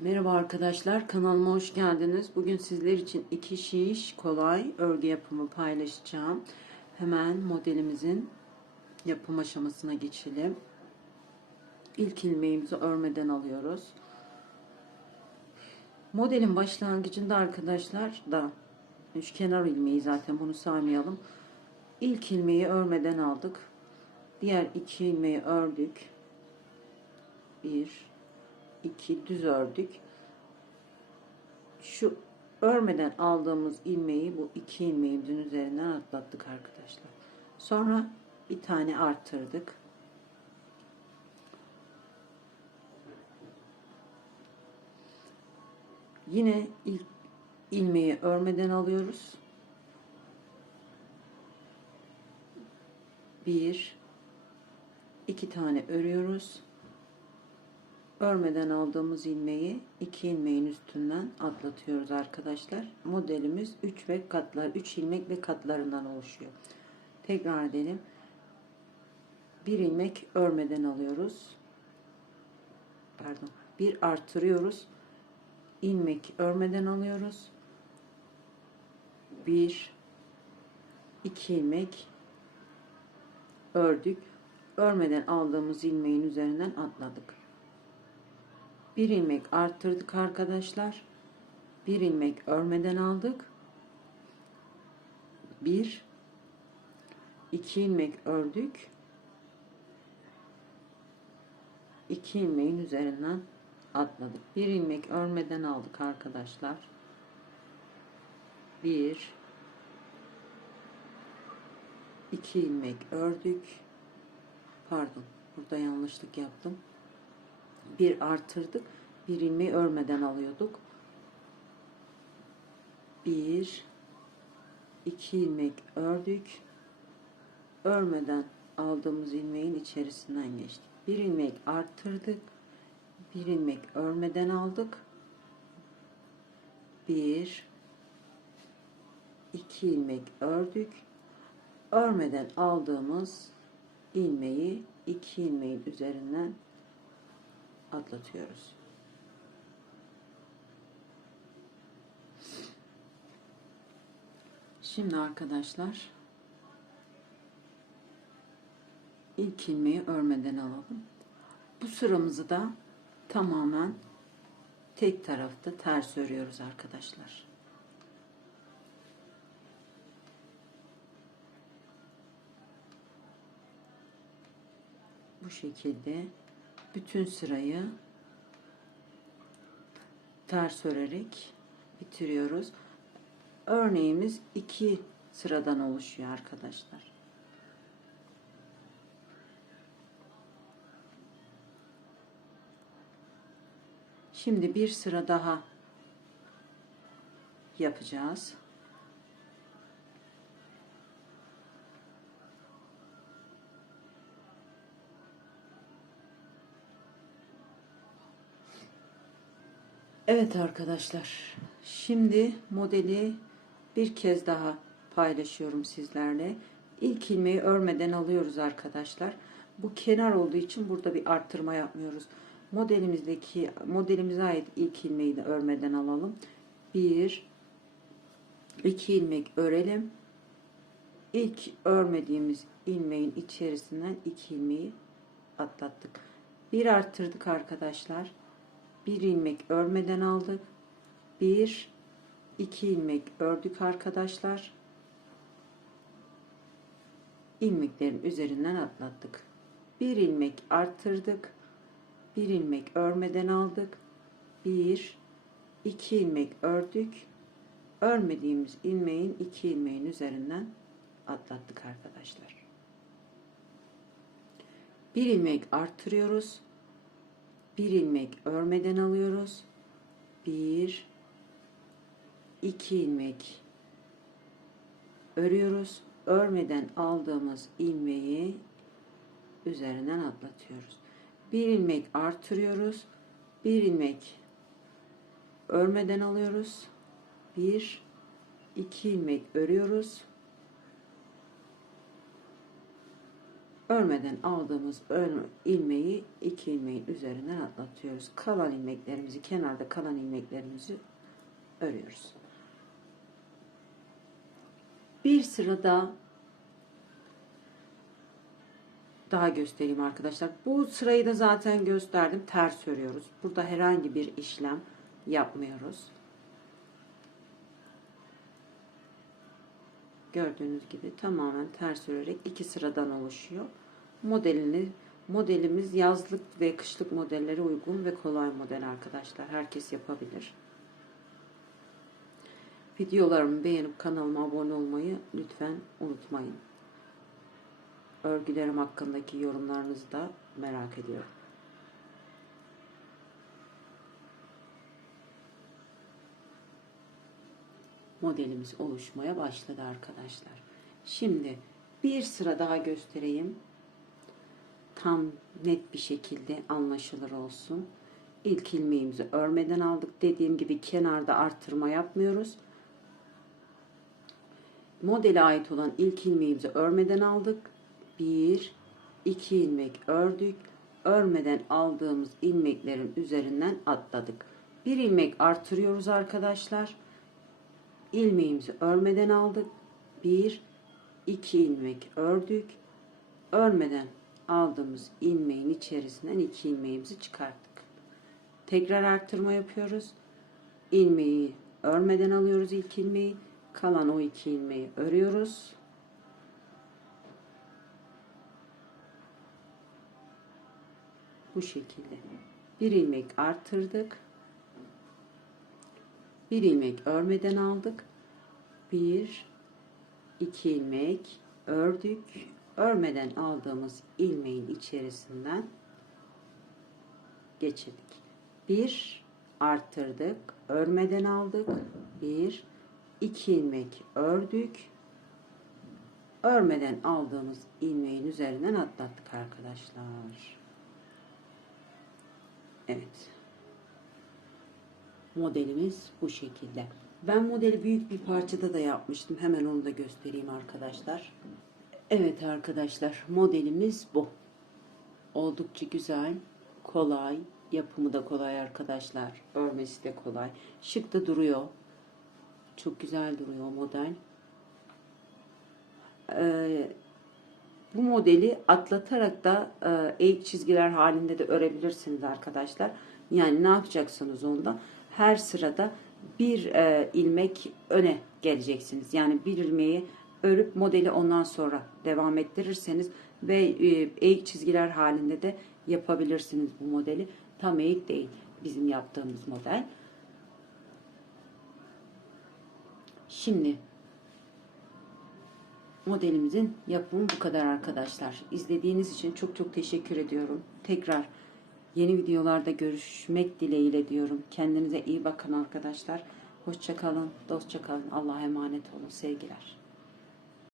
Merhaba arkadaşlar, kanalıma hoş geldiniz. Bugün sizler için iki şiş kolay örgü yapımı paylaşacağım. Hemen modelimizin yapım aşamasına geçelim. İlk ilmeğimizi örmeden alıyoruz. Modelin başlangıcında arkadaşlar da şu kenar ilmeği zaten bunu saymayalım. İlk ilmeği örmeden aldık. Diğer iki ilmeği ördük. Bir, 2 düz ördük. Şu örmeden aldığımız ilmeği bu iki ilmeğimizin üzerinden atlattık arkadaşlar. Sonra bir tane arttırdık. Yine ilk ilmeği örmeden alıyoruz. Bir, iki tane örüyoruz örmeden aldığımız ilmeği iki ilmeğin üstünden atlatıyoruz arkadaşlar. Modelimiz 3 ve katlar 3 ilmek ve katlarından oluşuyor. Tekrar edelim. Bir ilmek örmeden alıyoruz. Pardon. Bir artırıyoruz. ilmek örmeden alıyoruz. Bir iki ilmek ördük. Örmeden aldığımız ilmeğin üzerinden atladık bir ilmek arttırdık arkadaşlar. Bir ilmek örmeden aldık. Bir, iki ilmek ördük. iki ilmeğin üzerinden atladık. Bir ilmek örmeden aldık arkadaşlar. Bir, iki ilmek ördük. Pardon, burada yanlışlık yaptım bir artırdık. Bir ilmeği örmeden alıyorduk. Bir, iki ilmek ördük. Örmeden aldığımız ilmeğin içerisinden geçtik. Bir ilmek arttırdık. Bir ilmek örmeden aldık. Bir, iki ilmek ördük. Örmeden aldığımız ilmeği iki ilmeğin üzerinden atlatıyoruz. Şimdi arkadaşlar ilk ilmeği örmeden alalım. Bu sıramızı da tamamen tek tarafta ters örüyoruz arkadaşlar. Bu şekilde bütün sırayı ters örerek bitiriyoruz. Örneğimiz iki sıradan oluşuyor arkadaşlar. Şimdi bir sıra daha yapacağız. Evet arkadaşlar. Şimdi modeli bir kez daha paylaşıyorum sizlerle. İlk ilmeği örmeden alıyoruz arkadaşlar. Bu kenar olduğu için burada bir arttırma yapmıyoruz. Modelimizdeki modelimize ait ilk ilmeği de örmeden alalım. Bir, iki ilmek örelim. İlk örmediğimiz ilmeğin içerisinden iki ilmeği atlattık. Bir arttırdık arkadaşlar bir ilmek örmeden aldık. Bir, iki ilmek ördük arkadaşlar. ilmeklerin üzerinden atlattık. Bir ilmek arttırdık. Bir ilmek örmeden aldık. Bir, iki ilmek ördük. Örmediğimiz ilmeğin iki ilmeğin üzerinden atlattık arkadaşlar. Bir ilmek arttırıyoruz bir ilmek örmeden alıyoruz. Bir, iki ilmek örüyoruz. Örmeden aldığımız ilmeği üzerinden atlatıyoruz. Bir ilmek artırıyoruz. Bir ilmek örmeden alıyoruz. Bir, iki ilmek örüyoruz. Örmeden aldığımız ön ilmeği iki ilmeğin üzerinden atlatıyoruz. Kalan ilmeklerimizi kenarda kalan ilmeklerimizi örüyoruz. Bir sırada daha göstereyim arkadaşlar. Bu sırayı da zaten gösterdim. Ters örüyoruz. Burada herhangi bir işlem yapmıyoruz. Gördüğünüz gibi tamamen ters örerek iki sıradan oluşuyor. Modelini modelimiz yazlık ve kışlık modellere uygun ve kolay model arkadaşlar. Herkes yapabilir. Videolarımı beğenip kanalıma abone olmayı lütfen unutmayın. Örgülerim hakkındaki yorumlarınızı da merak ediyorum. Modelimiz oluşmaya başladı arkadaşlar. Şimdi bir sıra daha göstereyim. Tam net bir şekilde anlaşılır olsun. İlk ilmeğimizi örmeden aldık. Dediğim gibi kenarda artırma yapmıyoruz. Modele ait olan ilk ilmeğimizi örmeden aldık. Bir, iki ilmek ördük. Örmeden aldığımız ilmeklerin üzerinden atladık. Bir ilmek artırıyoruz arkadaşlar. İlmeğimizi örmeden aldık. Bir, iki ilmek ördük. Örmeden aldığımız ilmeğin içerisinden iki ilmeğimizi çıkarttık. Tekrar arttırma yapıyoruz. İlmeği örmeden alıyoruz ilk ilmeği. Kalan o iki ilmeği örüyoruz. Bu şekilde. Bir ilmek arttırdık. Bir ilmek örmeden aldık. Bir, iki ilmek ördük. Örmeden aldığımız ilmeğin içerisinden geçirdik. Bir arttırdık. Örmeden aldık. Bir, iki ilmek ördük. Örmeden aldığımız ilmeğin üzerinden atlattık arkadaşlar. Evet. Modelimiz bu şekilde. Ben modeli büyük bir parçada da yapmıştım. Hemen onu da göstereyim arkadaşlar. Evet arkadaşlar modelimiz bu. Oldukça güzel, kolay, yapımı da kolay arkadaşlar. Örmesi de kolay. Şık da duruyor. Çok güzel duruyor model. Ee, bu modeli atlatarak da e, eğik çizgiler halinde de örebilirsiniz arkadaşlar. Yani ne yapacaksınız onda? Her sırada bir e, ilmek öne geleceksiniz. Yani bir ilmeği örüp modeli ondan sonra devam ettirirseniz ve e, eğik çizgiler halinde de yapabilirsiniz bu modeli. Tam eğik değil bizim yaptığımız model. Şimdi modelimizin yapımı bu kadar arkadaşlar. İzlediğiniz için çok çok teşekkür ediyorum. Tekrar yeni videolarda görüşmek dileğiyle diyorum. Kendinize iyi bakın arkadaşlar. Hoşçakalın, dostça kalın. Allah'a emanet olun. Sevgiler.